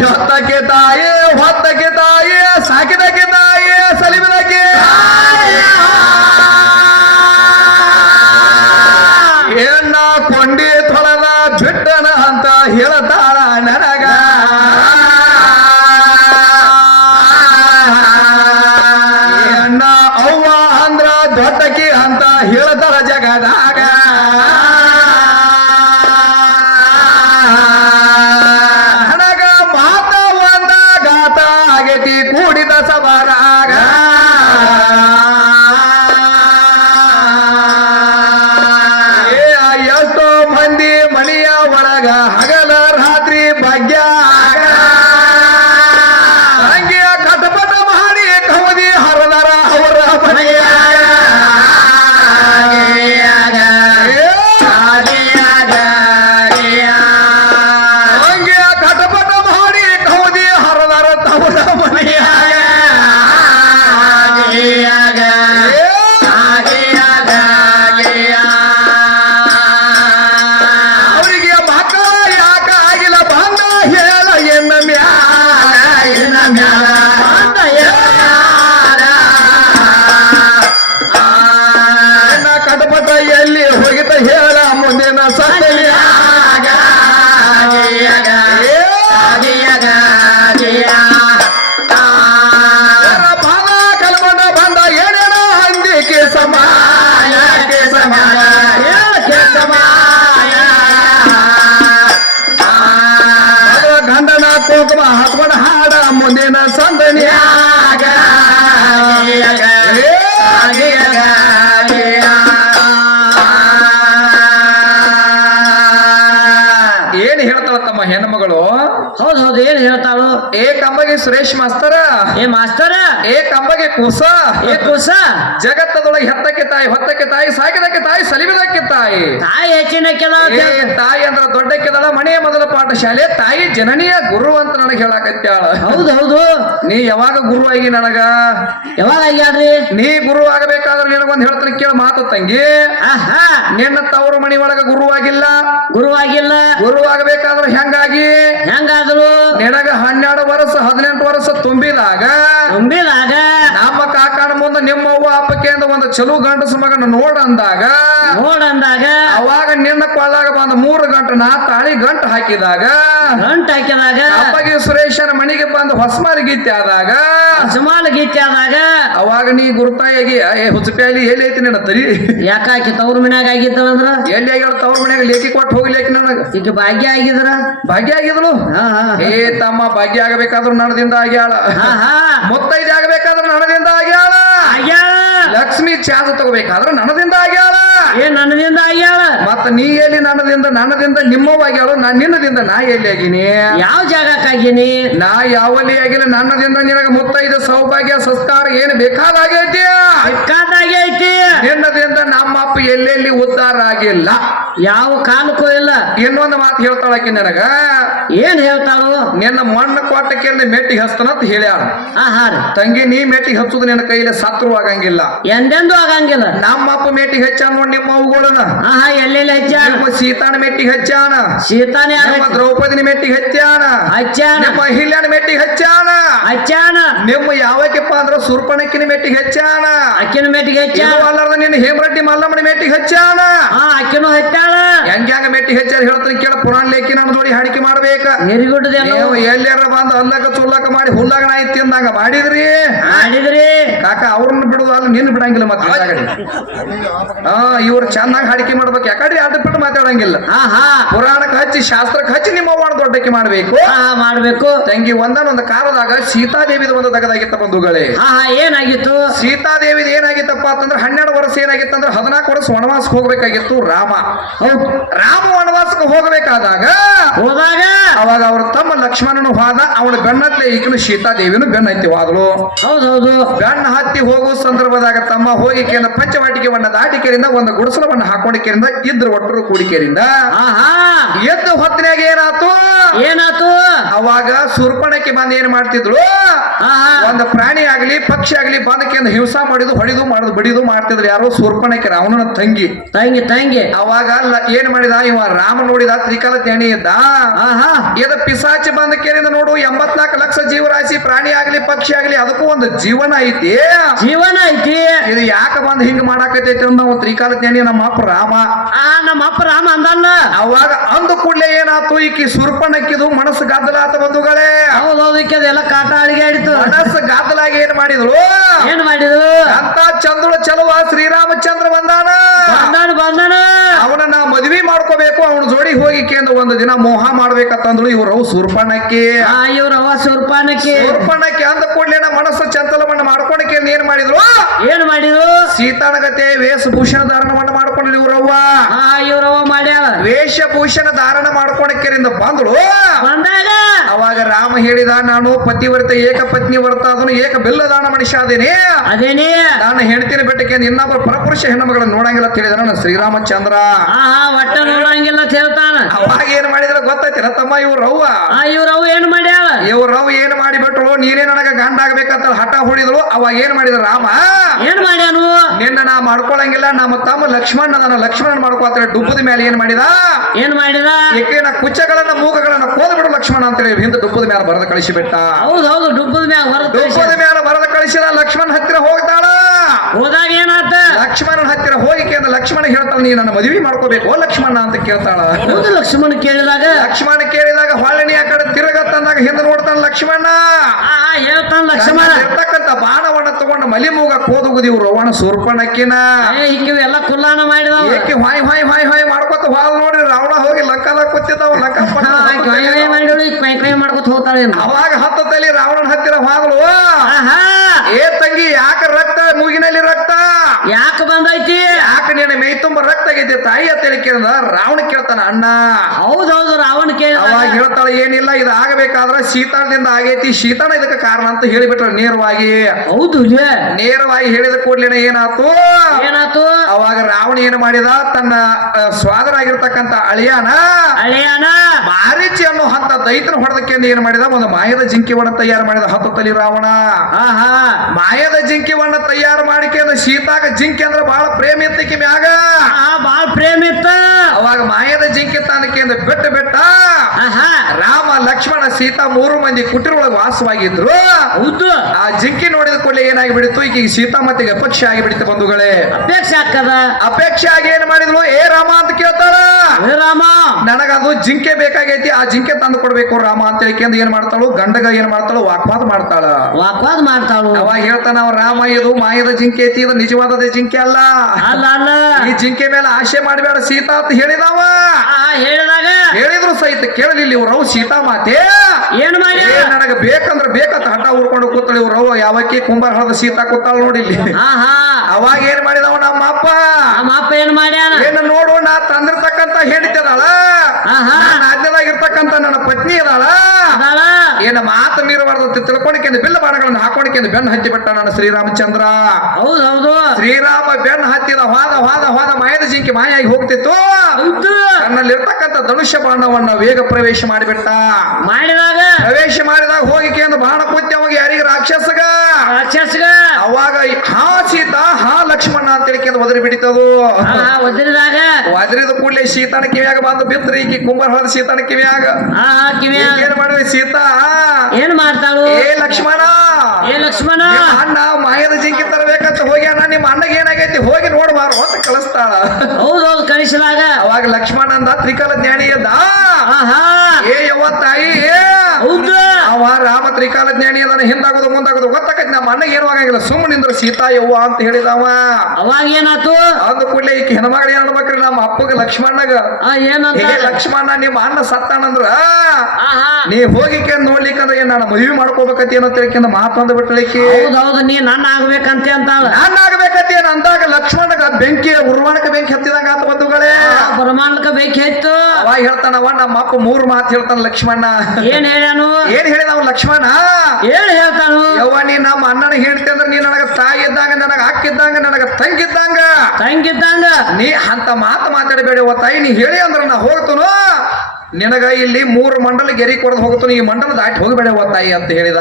ಹೊತ್ತಕ್ಕೆ ತಾಯಿ ಹೊತ್ತಕ್ಕೆ ತಾಯಿ ಸಾಕಿದಕ್ಕೆ ತಾಯಿ ಸಲಿಬಿದಕ್ಕೆ ಏನ ಕೊಂಡಿ ತೊಳದ ಬಿಟ್ಟನ ಅಂತ ಹೇಳ್ತಾಳ ನನಗ ಏನ ಅವ್ವ ಅಂದ್ರ ದೊಡ್ಡಕಿ ಅಂತ ಹೇಳ್ತಾಳ ಜಗದಾಗ ಹಣಗ ಮಾತ ಒಂದ ಗಾತ ಆಗೈತಿ ಕೂಡಿದ ಸಬರಾಗ ಎಷ್ಟೋ ಮಂದಿ ಮನೆಯ ಒಳಗ ಹಗಲ ರಾತ್ರಿ ಭಾಗ್ಯ ಹಂಗೆ ಕಟಪಟ ಮಾಡಿ ಕವದಿ ಹರದರ ಅವರ ಮನೆಯ ಹಂಗೆ ಕಟಪಟ ಮಾಡಿ ಕವದಿ ಹರದರ ತವರ ಮನೆಯ ಅವರಿಗೆ ಮಕ್ಕಳ ಯಾಕ ಆಗಿಲ್ಲ ಬಂದ ಹೇಳ ಎನ್ನ ಎನ್ನ ಕಟಪಟ ಎಲ್ಲಿ ಹೋಗಿತ ಹೇಳ ಮುಂದಿನ ಸಂದಲಿಯಾಗ ಬಾಲ ಕಲ್ಕೊಂಡ ಬಂದ ಏನೇನೋ ಅಂದಿಕೆ ಸಮಾಯಕ್ಕೆ ಗಂಡನ ಕೋಕಮ ಹಾಕೊಂಡ ಹಾಡ ಮುಂದಿನ ಸಂದನಿಯಾಗ ಏನ್ ಹೇಳ್ತಾಳ ತಮ್ಮ ಹೆಣ್ಮಗಳು ಹೌದ್ ಹೌದು ಏನ್ ಹೇಳ್ತಾಳು ಏ ಕಂಬಗೆ ಸುರೇಶ್ ಮಾಸ್ತರ ಏ ಮಾಸ್ತರ ಏ ಕಂಬಗೆ ಕೂಸ ಏ ಕೂಸ ಜಗತ್ತದೊಳಗೆ ಹೆತ್ತಕ್ಕೆ ತಾಯಿ ಹೊತ್ತಕ್ಕೆ ತಾಯಿ ಸಾಕಿದಕ್ಕೆ ತಾಯಿ ಸಲಿಬಿದಕ್ಕೆ ತಾಯಿ ತಾಯಿ ಹೆಚ್ಚಿನ ಕೆಲ ಏ ತಾಯಿ ಅಂದ್ರ ದೊಡ್ಡಕ್ಕೆದಳ ಮನೆಯ ಮೊದಲ ಪಾಠಶಾಲೆ ತಾಯಿ ಜನನಿಯ ಗುರು ಅಂತ ನನಗೆ ಹೇಳಕತ್ಯಾಳ ಹೌದು ಹೌದು ನೀ ಯಾವಾಗ ಗುರು ಆಗಿ ನನಗ ಯಾವಾಗ ಆಗ್ಯಾಡ್ರಿ ನೀ ಗುರು ಆಗಬೇಕಾದ್ರೆ ನಿನಗೊಂದ್ ಹೇಳ್ತಾನೆ ಕೇಳ ಮಾತು ತಂಗಿ ಆಹಾ ನಿನ್ನ ತವರು ಮನಿ ಒಳಗ ಗುರುವಾಗಿಲ್ಲ ಗುರುವಾಗಿಲ್ಲ ಗುರು ಆಗಬೇಕಾದ್ರೆ ಹೆಂಗಾಗಿ ಹೆಂಗಾದ್ರು ನಿನಗ 12 ವರ್ಷ 18 ವರ್ಷ ತುಂಬಿದಾಗ ತುಂಬಿದಾಗ ನಮ್ಮ ಕಾಕನ ಮುಂದೆ ನಿಮ್ಮ ಅವ್ವ ಅಪ್ಪಕ್ಕೆ ಅಂತ ಒಂದು ಚಲೋ ಗಂಡಸ ಮಗನ ನೋಡಂದಾಗ ನೋಡಂದಾಗ ಅವಾಗ ನಿನ್ನ ಕೊಳ್ಳಾಗ ಬಂದ 3 ಗಂಟೆ ನಾ ತಾಳಿ ಗಂಟು ಹಾಕಿದಾಗ ಗಂಟ್ ಹಾಕಿದಾಗ ಅಪ್ಪಗೆ ಸುರೇಶನ ಮನೆಗೆ ಬಂದು ಹೊಸಮಾರಿ ಗೀತೆ ಆದಾಗ ಸುಮಾರು ಗೀತೆ ಆದಾಗ ಅವಾಗ ನೀ ಗುರುತಾಯಿಗೆ ಏ ಹುಚ್ಚಪ್ಯಾಲಿ ಎಲ್ಲಿ ಐತಿ ನಿನ್ನ ತರಿ ಯಾಕಾಕಿ ತವ್ರ ಮನ್ಯಾಗ ಆಗಿದ್ದಳಂದ್ರ ಎಲ್ಲಿ ಆಗ್ಯಾಳ ತವ್ರ ಮನ್ಯಾಗ ಲೇಖಿ ಕೊಟ್ಟು ಹೋಗ್ಲಿಕ್ಕೆ ನನಗ ಈಗ ಭಾಗ್ಯ ಆಗಿದ್ರ ಭಾಗ್ಯ ಆಗಿದ್ಳು ಹಾ ಹಾ ಏ ತಮ್ಮ ಭಾಗ್ಯ ಆಗಬೇಕಾದ್ರೂ ನನದಿಂದ ಆಗ್ಯಾಳ ಹಾ ಹಾ ಮುತ್ತೈದೆ ಆಗಬೇಕಾದ್ರೂ ನನದಿಂದ ಆಗ್ಯಾಳ ಆಗ್ಯಾಳ ಲಕ್ಷ್ಮಿ ಚಾದು ತಗೋಬೇಕಾದ್ರೆ ನನದಿಂದ ಆಗ್ಯಾಳ ಏನ್ ನನ್ನದಿಂದ ಆಗ್ಯಾಳ ಮತ್ತ ನೀ ಎಲ್ಲಿ ನನ್ನದಿಂದ ನಿಮ್ಮವಾಗ್ಯಾಳು ನಿನ್ನದಿಂದ ನಾ ಎಲ್ಲಿ ಆಗೀನಿ ಯಾವ ಜಾಗಕ್ಕಾಗಿನಿ ನಾ ಯಾವಲ್ಲಿ ಆಗಿಲ್ಲ ನನ್ನದಿಂದ ನಿನಗ ಮುತ್ತೈದೆ ಸೌಭಾಗ್ಯ ಸಂಸ್ಕಾರ ಏನು ಬೇಕಾದಾಗೈತಿ ಬೇಕಾದಾಗೆ ಐತಿ ನಿನ್ನದಿಂದ ನಮ್ಮ ಅಪ್ಪ ಎಲ್ಲೆಲ್ಲಿ ಉದ್ಧಾರ ಆಗಿಲ್ಲ ಯಾವ ಕಾಲಕ್ಕೂ ಇಲ್ಲ ಇನ್ನೊಂದು ಮಾತು ಹೇಳ್ತಾಳಕಿ ನನಗ ಏನ್ ಹೇಳ್ತಾಳು ನಿನ್ನ ಮಣ್ಣು ಕೊಟ್ಟಕ್ಕೆ ಮೆಟ್ಟಿಗೆ ಹಸ್ತನಂತ ಹೇಳ್ಯಾಳ ಆಹಾ ರೀ ತಂಗಿ ನೀ ಮೆಟ್ಟಿಗೆ ಹಚ್ಚುದು ನಿನ್ನ ಕೈಲಿ ಸತ್ರು ಆಗಂಗಿಲ್ಲ ಎಂದೆಂದೂ ಆಗಂಗಿಲ್ಲ ನಮ್ಮ ಅಪ್ಪ ಮೆಟ್ಟಿಗೆ ಹಚ್ಚಾನ ನೋಡಿ ನಿಮ್ಮ ಅವುಗಳನ್ನ ಆಹಾ ಎಲ್ಲೆಲ್ಲಿ ಹಚ್ಚಾನ ನಿಮ್ಮ ಸೀತಾನ ಮೆಟ್ಟಿಗೆ ಹಚ್ಚಾನ ಸೀತಾನೆ ನಿಮ್ಮ ದ್ರೌಪದಿನ ಮೆಟ್ಟಿಗೆ ಹಚ್ಚಾನ ಹಚ್ಚಾನ ನಿಮ್ಮ ಅಹಿಲ್ಯನ ಮೆಟ್ಟಿಗೆ ಹಚ್ಚಾನ ಹಚ್ಚಾನ ನಿಮ್ಮ ಯಾವಕ್ಕಪ್ಪ ಅಂದ್ರ ಸುರ್ಪಣಕ್ಕಿನ ಮೆಟ್ಟಿಗೆ ಹಚ್ಚಾನ ಅಕ್ಕಿನ ಮೆಟ್ಟಿಗೆ ಹಚ್ಚಾನ ಇದು ಅಲ್ಲಾರ್ದ ನಿನ್ನ ಹೇಮರೆಡ್ಡಿ ಮಲ್ಲಮ್ಮನ ಮೆಟ್ಟಿಗೆ ಹಚ್ಚಾನ ಹಾ ಅಕ್ಕಿನೂ ಹಚ್ಚಾಳ ಹೆಂಗ್ಯಾಂಗ ಮೆಟ್ಟಿಗೆ ಹಚ್ಚಾರ ಹೇಳ್ತಾನೆ ಕೇಳ ಪುರಾಣ ಲೇಖಿ ನಾನು ನೋಡಿ ಹಾಡಿಕೆ ಮಾಡ್ಬೇಕ ನೆರಿಗುಡ್ದೆಲ್ಲ ನೀವು ಎಲ್ಲಾರ ಬಂದು ಅಲ್ಲಕ ಚುಲ್ಲಕ ಮಾಡಿ ಹುಲ್ಲಾಗ ನಾಯಿ ತಿಂದಂಗ ಮಾಡಿದ್ರಿ ಮಾಡಿದ್ರಿ ಕಾಕ ಅವ್ರನ್ನ ಬಿಡುದು ಅಲ್ಲ ನಿನ್ನ ಬಿಡಂಗಿಲ್ಲ ಮತ್ತೆ ಇವ್ರು ಚೆನ್ನಾಗಿ ಹಾಡಿಕೆ ಮಾಡ್ಬೇಕು ಯಾಕಡೆ ಅಡ್ಡ ಬಿಟ್ಟು ಮಾತಾಡಂಗಿಲ್ಲ ಹಾ ಹಾ ಪುರಾಣಕ್ಕೆ ಹಚ್ಚಿ ಶಾಸ್ತ್ರಕ್ಕೆ ಹಚ್ಚಿ ನಿಮ್ಮ ಅವ್ವನ ದೊಡ್ಡಕ್ಕೆ ಮಾಡ್ಬೇಕು ಹಾ ಮಾಡ್ಬೇಕು ತಂಗಿ ಒಂದೊಂದು ಕಾಲದಾಗ ಸೀತಾದೇವಿದ ಒಂದು ತಗದಾಗಿತ್ತ ಬಂಧುಗಳೇ ಹಾ ಹಾ ಏನಾಗಿತ್ತು ಸೀತಾದೇವಿದ ಏನಾಗಿತ್ತಪ್ಪ ಅಂತಂದ್ರೆ 12 ವರ್ಷ ಏನಾಗಿತ್ತಂದ್ರೆ 14 ವರ್ಷ ವನವಾಸಕ್ಕೆ ಹೋಗ್ಬೇಕಾಗಿತ್ತು ರಾಮ ಹೌದು ರಾಮ ವನವಾಸಕ್ಕೆ ಹೋಗಬೇಕಾದಾಗ ಹೋದಾಗ ಅವಾಗ ಅವ್ರ ತಮ್ಮ ಲಕ್ಷ್ಮಣನು ಹೋದ ಅವನ ಬೆನ್ನತ್ಲೆ ಈಗಿನ ಸೀತಾದೇವಿನು ಬೆನ್ನ ಹತ್ತಿ ಹೋದಳು. ಹೌದೌದು. ಬೆನ್ನ ಹತ್ತಿ ಹೋಗುವ ಸಂದರ್ಭದಾಗ ತಮ್ಮ ಹೋಗಿಕೆಯಿಂದ ಪಂಚವಾಟಿಕೆವನ್ನ ದಾಟಿಕೆರಿಂದ ಒಂದು ಗುಡಿಸಲವನ್ನ ಹಾಕೊಂಡಿಕೆರಿಂದ ಇದ್ರ ಒಟ್ಟರು ಕೂಡಿಕೆರಿಂದ ಆಹಾ ಎದ್ದು ಹೊತ್ತಿನಾಗ ಏನಾತು ಏನಾತು? ಅವಾಗ ಸುರ್ಪಣಕ್ಕೆ ಬಂದು ಏನ್ ಮಾಡ್ತಿದ್ರು, ಆಹಾ ಒಂದು ಪ್ರಾಣಿ ಆಗ್ಲಿ ಪಕ್ಷಿ ಆಗ್ಲಿ ಬಂದಕ್ಕಿಂದ ಹಿಂಸಾ ಮಾಡಿದು ಹೊಡಿದು ಮಾಡುದು ಬಡಿದು ಮಾಡ್ತಿದ್ರು. ಯಾರೋ ಸುರ್ಪಣಕ್ಕೆ ರಾವಣನ ತಂಗಿ. ತಂಗಿ ಅವಾಗ ಏನ್ ಮಾಡಿದ ಇವ ರಾಮ ನೋಡಿದ ತ್ರಿಕಾಲ ಜ್ಞಾನಿ ಇದ್ದ. ಆಹಾ ಇದ ಪಿಸಾಚಿ ಬಂದ ಕೇಳಿದ ನೋಡು 84 ಲಕ್ಷ ಜೀವರಾಶಿ ಪ್ರಾಣಿ ಆಗ್ಲಿ ಪಕ್ಷಿ ಆಗ್ಲಿ ಅದಕ್ಕೂ ಒಂದು ಜೀವನ ಐತಿ. ಜೀವನ ಐತಿ. ಇದು ಯಾಕೆ ಬಂದ್ ಹಿಂಗ್ ಮಾಡಾಕತೈತಿ ನಾವು ತ್ರಿಕಾಲ ಜ್ಞಾನಿ ನಮ್ಮ ಅಪ್ಪ ರಾಮ. ನಮ್ಮ ಅಪ್ಪ ರಾಮ ಅಂದಲ್ಲ. ಅವಾಗ ಅಂದ ಕೂಡ್ಲೆ ಏನಾತು ಈಕಿ ಸುರ್ಪಣಕ್ಕಿದು ಮನಸ್ಸು ಗದ್ದಲಾತ ಬಂಧುಗಳೇ. ಹೌದೌದು. ಅದೆಲ್ಲ ಕಾಟ ಅಡಿಗೆ ಆಡಿತು. ಮನಸ್ಸು ಗದ್ದಲಾಗಿ ಏನ್ ಮಾಡಿದ್ರು, ಏನ್ ಮಾಡಿದ್ರು? ಅಂತ ಚಂದ್ರ ಚಲುವ ಶ್ರೀರಾಮಚಂದ್ರ ಬಂದಾನ. ಬಂದಾನ ಅವನನ್ನ ಮದ್ವಿ ಮಾಡ್ಕೋಬೇಕು, ಅವನ ಜೋಡಿ ಹೋಗಿಕೆಂದು ಒಂದು ದಿನ ಮೋಹ ಮಾಡ್ಬೇಕಂತಂದ್ರು ಇವ್ರು ಸುರ್ಪಣಕ್ಕೆ. ಇವ್ರವ ಸುರ್ಪಾನಕ್ಕೆ ಅಂದ ಕೂಡ್ಲೇನ ಮನಸ್ಸು ಚಂಚಲವನ್ನ ಮಾಡ್ಕೊಳಕ್ಕೆ ಏನ್ ಮಾಡಿದ್ರು, ಸೀತಾನಗತೆ ವೇಷಭೂಷಣ ಧಾರಣವನ್ನ ಮಾಡ್ಕೊಂಡಿದ್ರು ಇವ್ರವ್ವ. ಇವ್ರವ ಮಾಡ್ಯಾಳ. ವೇಷಭೂಷಣ ಧಾರಣ ಮಾಡ್ಕೊಳಕ್ಕೆರಿಂದ ಬಂದ್ರು. ಬಂದಾಗ ಅವಾಗ ರಾಮ ಹೇಳಿದ, ನಾನು ಪತಿವ್ರತ ಏಕ ಪತ್ನಿ ವ್ರತ ಅದನ್ನು ಏಕ ಬಿಲ್ಲದಾನ ಮನುಷ್ಯ ಅದೇನೇ ನಾನು ಹೆಣ್ತಿನ ಬೆಟ್ಟಕ್ಕೆ ಇನ್ನೊಬ್ಬರ ಪರಪುರುಷ ಹೆಣ್ಣುಮಗಳನ್ನ ನೋಡಂಗಿಲ್ಲ ತಿಳಿದ ನನ್ನ ಶ್ರೀರಾಮಚಂದ್ರ. ಒಟ್ಟ ನೋಡಂಗಿಲ್ಲ ಅಂತ ಹೇಳ್ತಾನ. ಅವಾಗ ಏನ್ ಮಾಡಿದ್ರ ಗೊತ್ತೈತಿಲ್ಲ ತಮ್ಮ, ಇವ್ರವ್ವ ಏನ್ ಮಾಡ್ಯಾಳ? ಇವ್ರವ್ವ ಏನ್ ಮಾಡಿಬಿಟ್ರು, ನೀನೇ ನನಗ ಗಂಡ ಆಗ್ಬೇಕಂತ ಹಠ ಹೊಡಿದ್ರು. ಅವಾಗ ಏನ್ ಮಾಡಿದ್ರ ರಾಮ, ಏನ್ ಮಾಡ್ಯಾನು? ನಿನ್ನ ನಾ ಮಾಡ್ಕೊಳಂಗಿಲ್ಲ, ನಮ್ಮ ತಮ್ಮ ಲಕ್ಷ್ಮಣ ಲಕ್ಷ್ಮಣನ್ ಮಾಡ್ಕೋತಾರೆ. ಡುಬ್ಬದ ಮೇಲೆ ಏನ್ ಮಾಡಿದ ಏಕೆನ ಕುಚ್ಚಗಳನ್ನ ಮೂಗಗಳನ್ನ ಕೋದ್ಬಿಡು ಲಕ್ಷ್ಮಣ ಅಂತೇಳಿ ಹಿಂದೆ ಡುಬ್ಬದ ಮೇಲೆ ಬರೆದ ಕಳಿಸಿಬಿಟ್ಟ. ಹೌದೌದು. ಡುಬ್ಬದ ಮೇಲೆ ಬರೆದ ಕಳಿಸಿದ. ಲಕ್ಷ್ಮಣ ಹತ್ತಿರ ಹೋಗ್ತಾಳ. ಹೋದಾಗ ಏನಾತ? ಲಕ್ಷ್ಮಣನ ಹತ್ತಿರ ಹೋಗಿಕೆ ಅಂತ ಲಕ್ಷ್ಮಣ ಹೇಳ್ತಾಳ, ನೀ ನನ್ನ ಮದುವೆ ಮಾಡ್ಕೋಬೇಕು ಲಕ್ಷ್ಮಣ ಅಂತ ಕೇಳ್ತಾಳ. ಲಕ್ಷ್ಮಣ ಕೇಳಿದಾಗ ಹೊಳ್ಳಿ ಆ ಕಡೆ ತಿರುಗತ್ತಂದಾಗ ಹಿಂದೆ ನೋಡ್ತಾನ ಲಕ್ಷ್ಮಣ. ಹೇಳ್ತಾನ ಲಕ್ಷ್ಮಣ ಇರ್ತಕ್ಕಂತ ಬಾಣವನ್ನ ತಗೊಂಡು ಮಲಿ ಮೂಗ ಕೋದುಗುದಿ ರವಣ ಸುರ್ಪಣಕ್ಕಿನ ಎಲ್ಲ ಕುಲ್ಲಾನ ಮಾಡಿದ. ಹಾಯ್ ಹಾಯ್ ಹಾಯ್ ಹಾಯ್ ಮಾಡ್ಕೊತ ಹೋದ ನೋಡ್ರಿ ರಾವಣ ಹೋಗಿ ಲಂಕಾದಾಗ ಕೂತಿದ್ದಾವ. ಮಾಡ್ಕೊತ ಹೋಗ್ತಾಳೆ. ಅವಾಗ ಹತ್ತ ತಲೆ ರಾವಣನ ಹತ್ತಿರ ಹೋದಳು. ಏ ತಂಗಿ, ಯಾಕ ರಕ್ತ ಮೂಗಿನಲ್ಲಿ ರಕ್ತ ಯಾಕೆ ಬಂದೈತಿ? ಯಾಕೆ ನೀನು ಮೈ ತುಂಬ ರಕ್ತ ಆಗೈತಿ ತಾಯಿ ಅಂತೇಳಿ ಕೇಳಿದ. ರಾವಣ ಕೇಳ್ತಾನ, ಅಣ್ಣ. ಹೌದೌದು. ರಾವಣ ಕೇಳ. ಅವಾಗ ಹೇಳ್ತಾಳೆ, ಏನಿಲ್ಲ, ಇದು ಆಗಬೇಕಾದ್ರ ಶೀತಾಳದಿಂದ ಆಗೈತಿ, ಶೀತಾಳ ಇದಕ್ಕೆ ಕಾರಣ ಅಂತ ಹೇಳಿಬಿಟ್ರ ನೇರವಾಗಿ. ಹೌದು. ನೇರವಾಗಿ ಹೇಳಿದ ಕೂಡ್ಲೇನೆ ಏನಾತು? ಅವಾಗ ರಾವಣ ಏನ್ ಮಾಡಿದ, ತನ್ನ ಸ್ವಾದರಾಗಿರ್ತಕ್ಕಂತ ಅಳಿಯಾನ ಮಾರೀಚಿ ಅನ್ನೋ ಹಂತ ದೈತನ ಹೊಡೆದಕ್ಕೆ ಏನ್ ಮಾಡಿದ, ಒಂದು ಮಾಯದ ಜಿಂಕಿವನ್ನ ತಯಾರು ಮಾಡಿದ. ಹತ್ತು ತಲಿ ರಾವಣ ಮಾಯದ ಜಿಂಕಿವನ್ನ ತಯಾರು ಮಾಡಿಕೆ ಸೀತಾಗ ಜಿಂಕಿ ಅಂದ್ರೆ ಬಹಳ ಪ್ರೇಮ ಇತ್ತಕಿ ಮ್ಯಾಗ. ಬಹಳ ಪ್ರೇಮ ಇತ್ತ. ಅವಾಗ ಮಾಯದ ಜಿಂಕಿ ತಾನಕ್ಕೆ ಬೆಟ್ಟ ರಾಮ ಲಕ್ಷ್ಮಣ ಸೀತಾ 3 ಮಂದಿ ಕುಟಿರೊಳಗೆ ವಾಸವಾಗಿದ್ರು. ಹೌದು. ಆ ಜಿಂಕಿ ನೋಡಿದ ಕೂಡಲೇ ಏನಾಗಿ ಬಿಡಿತು, ಈಗ ಸೀತಾ ಮತ್ತಿಗೆ ಅಪೇಕ್ಷೆ ಆಗಿಬಿಡಿತು ಬಂಧುಗಳೇ. ಅಪೇಕ್ಷೆ ಆಗಿ ಏನ್ ಮಾಡಿದ್ಲು, ಏ ರಾಮ ಅಂತ ಕೇಳ್ತಾರ. ರಾಮ, ನನಗದು ಜಿಂಕೆ ಬೇಕಾಗೈತಿ, ಆ ಜಿಂಕೆ ತಂದು ಕೊಡ್ಬೇಕು ರಾಮ ಅಂತ ಹೇಳ್ಕೊಂಡು ಏನ್ ಮಾಡ್ತಾಳು, ಗಂಡಗ ಏನ್ ಮಾಡ್ತಾಳು, ವಾಕ್ವಾದ ಮಾಡ್ತಾಳು. ಅವಾಗ ಹೇಳ್ತಾನ ಅವ ರಾಮ, ಇದು ಮಾಯದ ಜಿಂಕೆ ಐತಿ, ಇದು ನಿಜವಾದ ಜಿಂಕೆ ಅಲ್ಲ. ಈ ಜಿಂಕೆ ಮೇಲೆ ಆಶೆ ಮಾಡಬೇಡ ಸೀತಾ ಅಂತ ಹೇಳಿದವ. ಹೇಳಿದ್ರು ಸಹಿತ ಕೇಳಲಿಲ್ಲ ಇವ್ರವ್ ಸೀತಾ ಮಾತೆ. ಏನ್ ಮಾಡಿ ನನಗ ಬೇಕಂದ್ರ ಬೇಕಂತ ಹಠ ಉರ್ಕೊಂಡು ಕೂತಳಿ ಇವ್ರವ್. ಯಾವಕ್ಕೆ ಕುಂಬಾರ ಹಳದ ಸೀತಾ ಕೂತಾಳ ನೋಡಿಲ್ಲಿ. ಅವಾಗ ಏನ್ ಮಾಡಿದವ ನಮ್ಮ ಅಪ್ಪ ಏನ್ ಮಾಡ್ಯಾನ, ಏನ ನೋಡು, ನಾ ತಂದಿರ್ತಕ್ಕಂತ ಹೇಳಿದ್ದದಾಳ, ರಾಜ್ಯದಾಗಿರ್ತಕ್ಕಂತ ನನ್ನ ಪತ್ನಿ ಅದಾಳ, ಏನ ಮಾತು ಮೀರಬಾರ್ದು ತಿಳ್ಕೊಂಡಿಕೆಂದು ಬಿಲ್ಲ ಬಾಣಗಳನ್ನು ಹಾಕೊಂಡಿಕೆಂದು ಬೆನ್ನು ಹತ್ತಿ ಬಿಟ್ಟ ನನ್ನ ಶ್ರೀರಾಮಚಂದ್ರ. ಹೌದೌದು. ಶ್ರೀರಾಮ ಬೆನ್ನು ಹತ್ತಿದ ಹೋದ ಮಾಯದ ಜಿಂಕಿ ಮಾಯಾಗಿ ಹೋಗ್ತಿತ್ತು. ನನ್ನಲ್ಲಿರ್ತಕ್ಕಂಥ ಧನುಷ್ಯ ಬಾಣವನ್ನ ವೇಗ ಪ್ರವೇಶ ಮಾಡಿಬಿಟ್ಟ. ಪ್ರವೇಶ ಮಾಡಿದಾಗ ಹೋಗಿಕೆಂದು ಬಾಣ ಕೂತಿ ಅವಾಗ ಯಾರಿಗೆ ರಾಕ್ಷಸಗ ಅವಾಗ ಹಾ ಸೀತಾ ಹಾ ಲಕ್ಷ್ಮಣ ಅಂತ ಹೇಳಿಕೆಂದು ಒದರಿ ಬಿಡಿತದು. ಒದರಿದ ಕೂಡಲೇ ಸೀತಾನ ಕಿವಿಯಾಗ ಬಂದು ಬಿದ್ರಿ. ಈಕಿ ಕುಂಬಾರ ಹೊದ ಸೀತಾನ ಕಿವಿಯಾಗ ಏನ್ ಮಾಡಿದ್ವಿ, ಸೀತಾ ಏನ್ ಮಾಡ್ತಾಳು, ಏ ಲಕ್ಷ್ಮಣ ಅಣ್ಣ ಮಾಯದ ಜಿಂಕಿ ತರಬೇಕಂತ ಹೋಗ್ಯಾನ, ನಿಮ್ಮ ಅಣ್ಣಗೆ ಏನಾಗೈತಿ ಹೋಗಿ ನೋಡ್ಬಾರು ಅಂತ ಕಳಿಸ್ತಾಳ. ಹೌದೌದು. ಕಳಿಸಿದಾಗ ಅವಾಗ ಲಕ್ಷ್ಮಣ ಅಂದ ತ್ರಿಕಾಲ ಜ್ಞಾನಿ ಅದ. ಏ ಯವ್ವ ತಾಯಿ, ಅವ ರಾಮ ತ್ರಿಕಾಲ ಜ್ಞಾನಿ ಅದಾನ, ಹಿಂದಾಗೋದು ಮುಂದಾಗೋದು ಗೊತ್ತಾಕೈತಿ, ನಮ್ಮ ಅಣ್ಣಗೆ ಏನು ಆಗಂಗಿಲ್ಲ, ಸುಮ್ಮನಿಂದ್ರ ಸೀತಾ ಯವ್ವ ಅಂತ ಹೇಳಿದವ. ಅವಾಗ ಏನಾತು, ಅಂದ ಕೂಡಲೇ ಈಕಿ ಹೆಣ್ಮಗಳು ಏನ್ ಅನ್ಬೇಕ್ರಿ ನಮ್ಮ ಅಪ್ಪಗ ಲಕ್ಷ್ಮಣಗ, ಏ ಲಕ್ಷ್ಮಣ ನಿಮ್ಮ ಅಣ್ಣ ಸತ್ತಾನಂದ್ರ ನೀ ಹೋಗಿಕೆ ನೋಡ್ಲಿಕ್ಕಂದ್ರೆ ಏನ್ ನಾನು ಮದುವೆ ಮಾಡ್ಕೋಬೇಕತಿ ಏನೋ ತಿಳ್ಕೊಂಡ ಮಾತೊಂದು ಬಿಟ್ಟಳಿಕೆ ಹೌದೌದು ನೀ ನನ್ನ ಆಗ್ಬೇಕಂತೆ ಅಂತ ನಾನು ಆಗ್ಬೇಕತಿ ಏನ್ ಅಂದಾಗ ಲಕ್ಷ್ಮಣಗ ಬೆಂಕಿ ಉರ್ವಾಣಕ ಬೆಂಕಿ ಹತ್ತಿದಂಗ ಆತ ಬಂಧುಗಳೇ ಪ್ರಮಾಣಕ್ಕೆ ಬೇಕಿತ್ತು ಅವಾಗ ಹೇಳ್ತಾನವ ನಮ್ಮ ಅಪ್ಪ 3 ಮಾತು ಹೇಳ್ತಾನ ಲಕ್ಷ್ಮಣ ಏನ್ ಹೇಳ್ಯಾನು ಏನ್ ಹೇಳಿದ ಅವ ಲಕ್ಷ್ಮಣ ಏನ್ ಹೇಳ್ತಾನು ಯವ್ವ ನೀ ನಮ್ಮ ಅಣ್ಣನ ಹೇಳ್ತಿ ಅಂದ್ರೆ ನೀ ನನಗ ತಾಯಿ ಇದ್ದಂಗ ನನಗ ಅಕ್ಕಿದ್ದಂಗ ನನಗ ತಂಗಿದ್ದಂಗ ತಂಗಿದ್ದಂಗ ನೀ ಅಂತ ಮಾತು ಮಾತಾಡಬೇಡ ತಾಯಿ ನೀ ಹೇಳಿ ಅಂದ್ರೆ ನಾ ಹೋಗ್ತನು ನಿನಗ ಇಲ್ಲಿ 3 ಮಂಡಲ ಗೆರಿ ಕೊಡದ್ ಹೋಗ್ತಾನ ಈ ಮಂಡಲ ದಾಟಿ ಹೋಗಬೇಡ ತಾಯಿ ಅಂತ ಹೇಳಿದ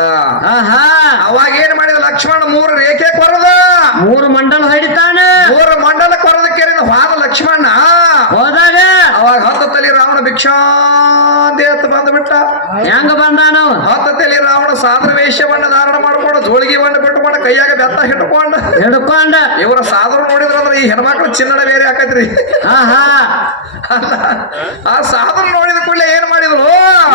ಆಹಾ ಅವಾಗ ಏನ್ ಮಾಡಿದ ಲಕ್ಷ್ಮಣ 3 ರೇಖೆ ಕೊರದ 3 ಮಂಡಲ ಹೊಡಿತಾನ 3 ಮಂಡಲ ಕೊರದ ಕೇರಿದ ಹೋದ ಲಕ್ಷ್ಮಣ ಹೋದಾಗ ಅವಾಗ 10 ತಲೆ ರಾವಣ ಭಿಕ್ಷಾಂತಿ ಅಂತ ಬಂದ್ಬಿಟ್ಟ ಹೆಂಗ ಬಂದಾನು 10 ತಲೆ ರಾವಣ ಸಾಧನ ವೇಷವನ್ನ ಧಾರಣ ಮಾಡ್ಕೊಂಡು ಜೋಳಿಗೆ ಬಣ್ಣ ಬಿಟ್ಟುಕೊಂಡು ಕೈಯಾಗ ಬೆತ್ತ ಹಿಡ್ಕೊಂಡ ಹಿಡ್ಕೊಂಡ ಇವರ ಸಾಧನ ನೋಡಿದ್ರಂದ್ರೆ ಈ ಹೆಣ್ಮಕ್ಳು ಚಿನ್ನಡ ಬೇರೆ ಹಾಕತ್ರಿ ಆಹಾ ಆ ಸಾಧನ ನೋಡಿದ ಕೂಡಲೇ ಏನ್ ಮಾಡಿದ್ರು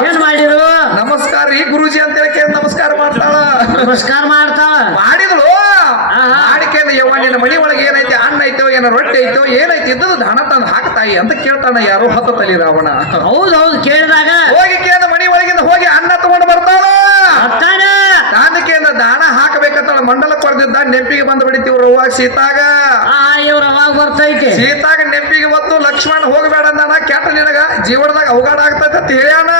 ಏನ್ ಮಾಡಿರು ನಮಸ್ಕಾರ ಈ ಗುರುಜಿ ಅಂತ ಹೇಳಿ ನಮಸ್ಕಾರ ಮಾಡ್ತಾಳ ನಮಸ್ಕಾರ ಮಾಡ್ತಾಳ ಮಾಡಿದ್ರು ಮಾಡಿಕೆಂದು ಯವ್ವ ನಿನ್ನ ಮನಿ ಒಳಗೆ ಏನೈತಿ ಅನ್ನ ಐತೋ ಏನೋ ರೊಟ್ಟಿ ಐತೋ ಏನೈತಿ ಇದ್ದದು ಹಣ ತಂದು ಹಾಕ್ತಾಯಿ ಅಂತ ಕೇಳ್ತಾನ ಯಾರು 10 ತಲೆ ರಾವಣ ಹೌದೌದು ಕೇಳಿದಾಗ ಹೋಗಿ ಕೇಂದ್ರ ಮನಿ ಒಳಗಿಂದ ಹೋಗಿ ಅನ್ನ ತಗೊಂಡು ಬರ್ತಾಳ ಅತ್ತಾನ ಕಾಂದಕೆಯಿಂದ ದಾಣ ಹಾಕಬೇಕಂತ ಮಂಡಲ ಕೊರದಿದ್ದ ನೆಂಪಿಗೆ ಬಂದು ಬಿಡಿತೀವ್ರು ಅವಾಗ ಸೀತಾಗ ಇವ್ರ ಅವಾಗ ಬರ್ತೈತಿ ಸೀತಾಗ ನೆಂಪಿಗೆ ಬಂದು ಲಕ್ಷ್ಮಣ ಹೋಗಬೇಡ ಅಂದಾನ ಕೆಟ್ಟ ನಿನಗ ಜೀವನದಾಗ ಅವಘಾಡ ಆಗ್ತೈತೆ ಅಂತ ಹೇಳ್ಯಾನ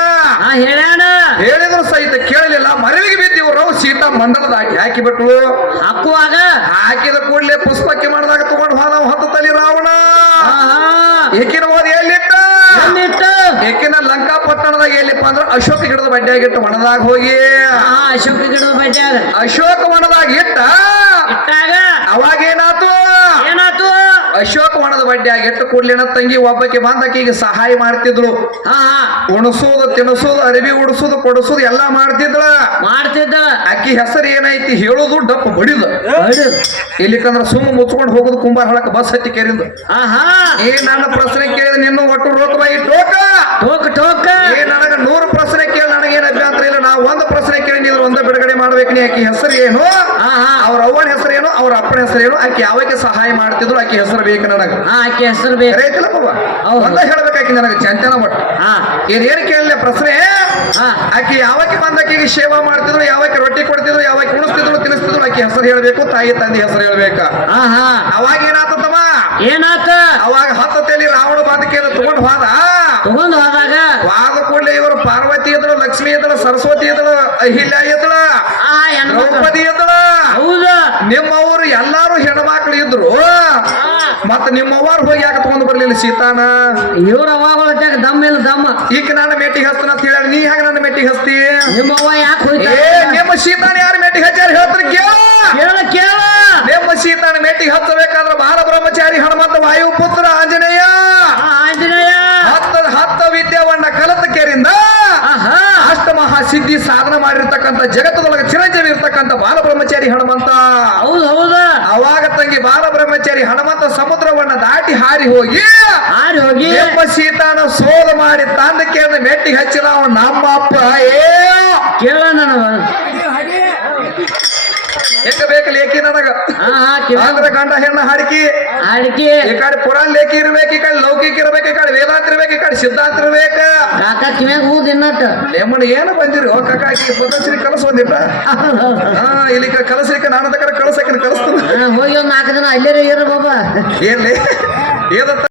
ಹೇಳ್ಯಾನ ಹೇಳಿದ್ರು ಸಹಿತ ಕೇಳಲಿಲ್ಲ ಮರವಿಗೆ ಬಿದ್ದಿವ್ರು ಸೀತಾ ಮಂಡಲ ದಾಟಿ ಹಾಕಿ ಬಿಟ್ರು ಹಾಕುವಾಗ ಹಾಕಿದ ಕೂಡಲೇ ಪುಷ್ಪಕ್ಕೆ ಮಾಡಿದಾಗ ತಗೊಂಡು ಹೋದ 10 ತಲೆ ರಾವಣ ಏಕಿನ ಓದಿ ಎಲ್ಲಿಟ್ಟ ಏಕಿನ ಲಂಕಾಪಟ್ಟಣದಾಗ ಎಲ್ಲಿಪ್ಪ ಅಂದ್ರ ಅಶೋಕ ಗಿಡದ ಬಡ್ಡಿಯಾಗಿಟ್ಟು ವನದಾಗ ಹೋಗಿ ಅಶೋಕ ಗಿಡದ ಬಡ್ಡಿಯಾಗ ಅಶೋಕ ವನದಾಗ ಇಟ್ಟ ಇಟ್ಟಾಗ ಅವಾಗ ಏನಾತು ಏನಾತು ಅಶೋಕ ವನದ ಬಡ್ಡಿಯಾಗಿ ಇಟ್ಟು ಕೂಡ್ಲಿನ ತಂಗಿ ಒಬ್ಬಕ್ಕೆ ಬಂದಕ್ಕಿಗೆ ಸಹಾಯ ಮಾಡ್ತಿದ್ರು ಉಣಸೋದು ತಿಣಸೋದು ಅರಿವಿ ಉಡಿಸೋದು ಕೊಡಿಸೋದು ಎಲ್ಲಾ ಮಾಡ್ತಿದ್ರ ಮಾಡ್ತಿದ್ದ ಅಕ್ಕಿ ಹೆಸರು ಏನೈತಿ ಹೇಳೋದು ಡಪ್ಪ ಬಡಿದು ಇಲ್ಲಿಕಂದ್ರ ಸುಮ್ಮ ಮುಚ್ಕೊಂಡು ಹೋಗುದು ಕುಂಬಾರ ಹೊಳಕ ಬಸ್ ಹತ್ತಿ ಕೇರಿಂದು ನನ್ನ ಪ್ರಶ್ನೆ ಕೇಳಿದ ನಿನ್ನ ಒಟ್ಟು ರೋಕ್ ಬೈ ಟೋಕ ಟೋಕ್ ಟೋಕ ನನಗ 100 ಪ್ರಶ್ನೆ ಕೇಳಿ ನನಗೇನು ಅಭ್ಯಂತರ ಇಲ್ಲ ನಾ ಒಂದು ಪ್ರಶ್ನೆ ಕೇಳಿ ನೀವು ಒಂದ ಬಿಡುಗಡೆ ಮಾಡ್ಬೇಕು ನೀ ಆಕಿ ಹೆಸರು ಏನು ಅವ್ರ ಅವ್ವನ ಹೆಸರು ಏನು ಅವ್ರ ಅಪ್ಪನ ಹೆಸರು ಏನು ಆಕಿ ಯಾವಕ್ಕೆ ಸಹಾಯ ಮಾಡ್ತಿದ್ರು ಆಕಿ ಹೆಸರು ಬೇಕು ನನಗ ಆಕಿ ಹೆಸರು ಬೇಕು ರೈತಲ್ಲ ಒಂದ ಹೇಳ್ಬೇಕಾಕಿ ನನಗ ಚಂತನ ಒಟ್ಟು ಏನ್ ಕೇಳಲಿ ಪ್ರಶ್ನೆ ಆಕಿ ಯಾವಕ್ಕೆ ಬಂದಾಕಿಗೆ ಸೇವಾ ಮಾಡ್ತಿದ್ರು ಯಾವಕ್ಕೆ ರೊಟ್ಟಿ ಕೊಡ್ತಿದ್ರು ಯಾವಕ್ಕೆ ಉಣಿಸ್ತಿದ್ರು ತಿನ್ನಿಸ್ತಿದ್ರು ಆಕಿ ಹೆಸರು ಹೇಳ್ಬೇಕು ತಾಯಿ ತಂದೆ ಹೆಸರು ಹೇಳ್ಬೇಕ ಅವಾಗ ಏನಾತಮ್ಮ ಏನಾತ ಅವಾಗ 10 ತಲೆ ರಾವಣ ಬಾದಕಿ ತಗೊಂಡು ಹೋದ ವಾದ ಕೂಡಲೇ ಇವರು ಪಾರ್ವತಿ ಇದ್ರು ಲಕ್ಷ್ಮಿ ಇದ್ದಳು ಸರಸ್ವತಿ ಇದ್ದಳು ಅಹಿಲ್ಯ ಇದ್ದಳ ದ್ರೌಪದಿ ಇದ್ದಳ ನಿಮ್ಮವರು ಎಲ್ಲಾರು ಹೆಣ್ಮಕ್ಳು ಇದ್ರು ಮತ್ತ ನಿಮ್ಮವ್ವಾರು ಹೋಗಿ ಯಾಕೆ ತಗೊಂಡು ಬರ್ಲಿಲ್ಲ ಸೀತಾನ ಇವ್ರ ಅವಾಗ ದಮ್ ಇಲ್ಲ ದಮ್ಮ ಈಗ ನಾನು ಮೆಟ್ಟಿಗೆ ಹಸ್ತನ ಅಂತ ಹೇಳಿ ನೀ ಹೆಂಗ ನನ್ನ ಮೆಟ್ಟಿಗೆ ಹಸ್ತಿ ನಿಮ್ಮವ್ವ ಯಾಕೆ ಹೋಯ್ತ ನಿಮ್ಮ ಸೀತಾನ ಯಾರು ಮೆಟ್ಟಿಗೆ ಹಚ್ಚಾರ ಹೇಳ್ತಾರೆ ಕೇಳ ಕೇಳ ನಿಮ್ಮ ಸೀತಾನ ಮೆಟ್ಟಿಗೆ ಹಚ್ಚಬೇಕಾದ್ರೆ ಬಾಲ ಬ್ರಹ್ಮಚಾರಿ ಹನುಮಂತ ವಾಯು ಪುತ್ರ ಆಂಜನೇಯ ಆಂಜನೇಯ 10 ವಿದ್ಯಾವನ್ನ ಕಲತ ಕೇರಿಂದ ಅಷ್ಟ ಮಹಾ ಸಿದ್ಧಿ ಸಾಧನ ಮಾಡಿರ್ತಕ್ಕಂಥ ಜಗತ್ತದೊಳಗೆ ಚಿರಂಜೀವಿ ಇರ್ತಕ್ಕಂಥ ಬಾಲ ಬ್ರಹ್ಮಚಾರಿ ಹನುಮಂತ ಹೌದು ಹೌದು ಅವಾಗ ತಂಗಿ ಬಾಲ ಬ್ರಹ್ಮಚಾರಿ ಹನುಮಂತ ಸಮುದ್ರವನ್ನ ದಾಟಿ ಹಾರಿ ಹೋಗಿ ನಿಮ್ಮ ಸೀತಾನ ಸೋದ ಮಾಡಿ ತಂದಕ್ಕೆ ಮೆಟ್ಟಿಗೆ ಹಚ್ಚಿದ ಅವ ನಮ್ಮ ಅಪ್ಪ ಕೇಳ ಹೆಂಗ ಬೇಕು ಲೇಖಿ ನನಗ ಅಂದ್ರ ಗಂಡ ಹೆಣ್ಣ ಹಾಡಿಕಿ ಈ ಕಡೆ ಪುರಾಣ ಲೇಖಿ ಇರ್ಬೇಕು ಈ ಕಡೆ ಲೌಕಿಕ ಇರ್ಬೇಕು ಈ ಕಡೆ ವೇದಾಂತ ಇರ್ಬೇಕು ಈ ಕಡೆ ಸಿದ್ಧಾಂತ ಇರ್ಬೇಕ ಕಾಕ ಕಿವ್ಯಾಗ ಹೂದಿನ್ನಟ್ ಲೆಮನ್ ಏನು ಬಂದಿರಿ ಓ ಕಾಕ ಆಕಿ ಪದಶ್ರೀ ಕಲಸ ಬಂದಿಟ್ಟ ಇಲ್ಲಿ ಕಲಸ್ಲಿಕ್ಕೆ ನಾನು ಕಲಸಕ್ಕೆ ಕಲಿಸ್ತಾನ ಹೋಗಿ ಒಂದ್ 4 ದಿನ ಅಲ್ಲೇ ಇರ ಬಾಬಾ ಏನ್ಲಿ